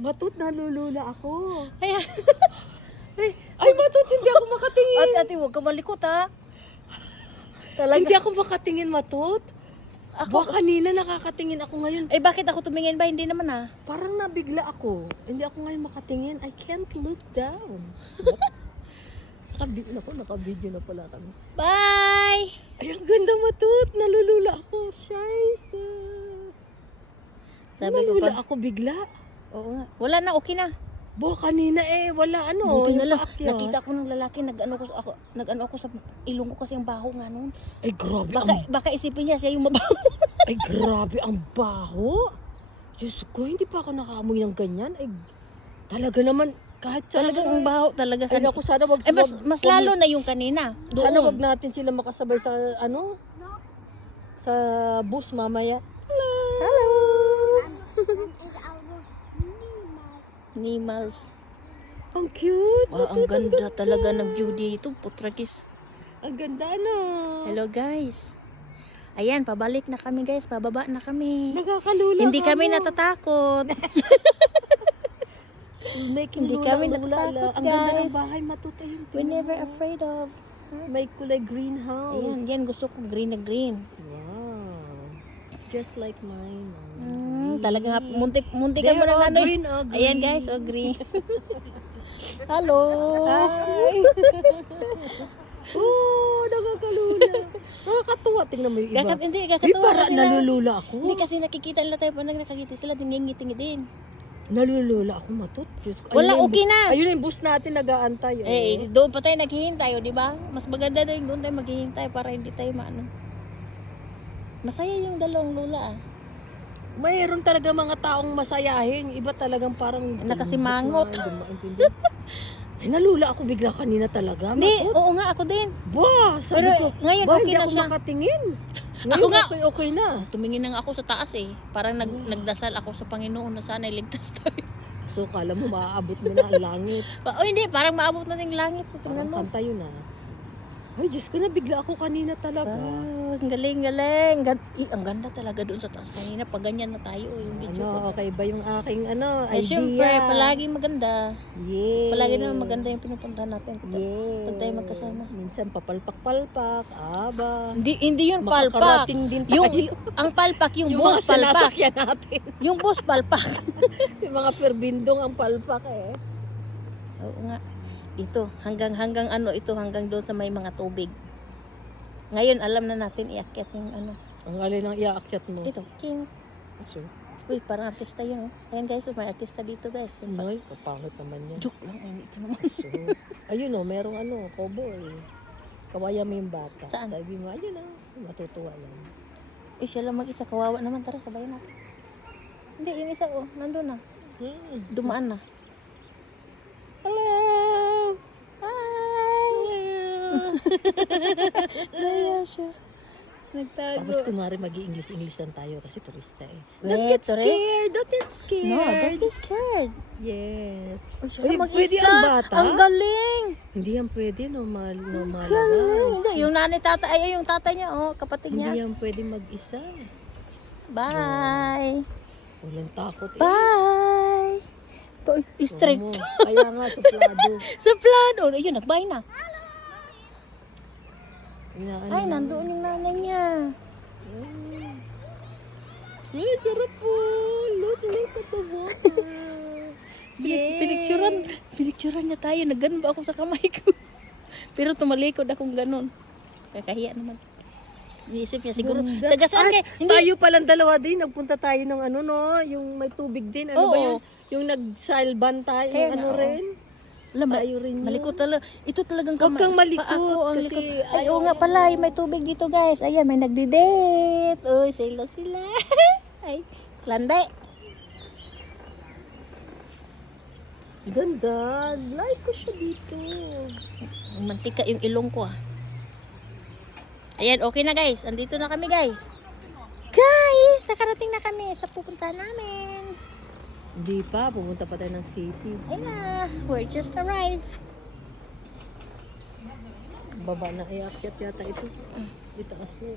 Matut, nalulula ako. Ay, Ay, Matut, hindi ako makatingin. ate, huwag ka malikot ha. Talaga. Hindi ako makatingin, Matut. Ako, Kanina nakakatingin ako ngayon. eh bakit ako tumingin ba? Hindi naman ah. Parang nabigla ako. Hindi ako ngayon makatingin. I can't look down. Naka-video na pala kami. Bye! Ay, ang ganda, Matut. Nalulula ako. Scheisse. Sabi ko Nalulula pa. ako bigla. Oo nga. Wala na, okay na. Kanina wala Buti na yung lang. paakyat. Nakita ko ng lalaki, nag-ano ako sa ilong ko kasi ang baho nga noon. Ay, grabe. Baka isipin niya siya yung mabaho. Ay, grabe ang baho. Diyos ko, hindi pa ako nakaamoy ng ganyan. Ay, talaga naman, kahit Talagang ang baho talaga. Ay, naku, sana wag Eh, mas lalo na yung kanina. Sana wag Doon. natin sila makasabay sa, sa bus mamaya. Hello! Nimals. Ang cute. Ang ganda talaga ng view dito. Putrakis. Ang ganda, no? Hello guys. Ayan, pabalik na kami guys. Pababa na kami. Nakakalula Hindi ka kami mo. natatakot. Making Hindi kami lula-lula. natatakot, Ang ganda ng guys. bahay, Matut. Ayun, We're tingnan never mo. afraid of. May kulay greenhouse. Ayan, yan gusto ko green na green. Wow. Just like mine. Talaga nga, muntik They ka mo are ng all ano. green, all green. Ayan guys, oh green. Hello. Hi! Nakakalula. Nakakatuwa. Tingnan mo yung iba. Hindi, Di kakatuwa para sila. nalulula ako. Hindi kasi nakikita nila tayo pag nakakita sila, tingin din. Nalulula ako, Matut. Diyos ko. Wala, Ayun, okay na. Ayun yung bus natin nag-aantay. Oh. Eh, doon pa tayo naghihintay, di ba? Mas maganda na yung doon tayo maghihintay para hindi tayo maano. Masaya yung dalawang lula ah. Mayroon talaga mga taong masayahin. Iba talagang parang... Nakasimangot. Hindi maintindihan. Ay, nalula ako bigla kanina talaga. Hindi, Matut. oo nga ako din. Bah, sabi Pero ko, ngayon bah, okay hindi na ako siya. makatingin. Ako Ngayon nga. okay na. Tumingin na nga ako sa taas eh. Parang nagdasal ako sa Panginoon na sana iligtas tayo. So, kala mo maaabot mo na ang langit. Oh, hindi, parang maabot na yung langit. Tingnan Parang mo. kanta yun ah. Ay, Diyos ko, nabigla ako kanina talaga. Ang galing. Ang ganda talaga doon sa taas kanina. Pag ganyan na tayo, yung video ko. Okay ba yung aking Ay, idea? syempre, palagi maganda. Yes. Palagi naman maganda yung pinupuntahan natin. Yes. Pag tayo magkasama. Minsan papalpak-palpak. Aba. Hindi yung palpak. Makakarating din tayo. Ang palpak, yung Yung boss mga palpak. sinasakyan natin. Yung boss palpak. Yung mga perbindong ang palpak eh. Oo nga. Ito, hanggang doon sa may mga tubig. Ngayon, alam na natin iakyat yung ano. Ang alin ang iaakyat mo. Ito, king. So, Uy, parang artista yun, oh. Ayan guys, may artista dito guys. Yung Noy, kapangit naman yan. joke lang, ay, ito naman. So, ayun o, merong cowboy. Kawaya mo yung bata. Saan? Sabi mo, ayun o, matutuwa yan. Uy, siya lang mag-isa, kawawa naman. Tara, sabayan natin. Hindi, yung isa, oh, nandun na. Dumaan na. Hello! Hi! Naya siya. Nagtago. Tapos kunwari mag-i-English lang tayo kasi turista eh. Don't get scared! Don't get scared! No, don't be scared. Yes. Uy, siya Uy, lang pwede mag-isa. ang bata? Ang galing. Hindi yan pwede, Galing. lumalabas. Hindi, yung yung tatay niya, oh, kapatid Hindi niya. yan pwede mag-isa. Bye. Walang takot eh. Bye. Strict. Oo, kaya nga, suplado. Sa plano. Ayun, nagbay na. Inaano Ay, na. nandoon yung nanay niya. Ay, sarap po. Look at the water. Pinicturan niya tayo. Nagganon ba ako sa kamay ko? Pero tumalikod akong ganon. Kakahiya naman. Iisip niya siguro. Ganda. Taga saan Ay, kayo? Hindi. tayo palang dalawa din. Nagpunta tayo ng ano, no? Yung may tubig din. Ano Oo. ba yun? Yung nag-sailban tayo. Kaya Yung ano nga, oo. rin. Tayo rin yun. Malikot talaga. Ito talagang Huwag kang malikot, Pa ako ang kasi likot. Ay, ayaw oo nga pala. May tubig dito guys. Ayan, may nagdi-date. Uy, sila. Ay, lande. Ganda. Like ko siya dito. Mantika yung ilong ko ah. Ayan, okay na guys. Andito na kami guys. Guys, nakarating na kami sa pupunta namin. Hindi pa. Pumunta pa tayo ng city. Ayun na, we're just arrived. Baba na. Ay, akyat yata ito. Itaas mo.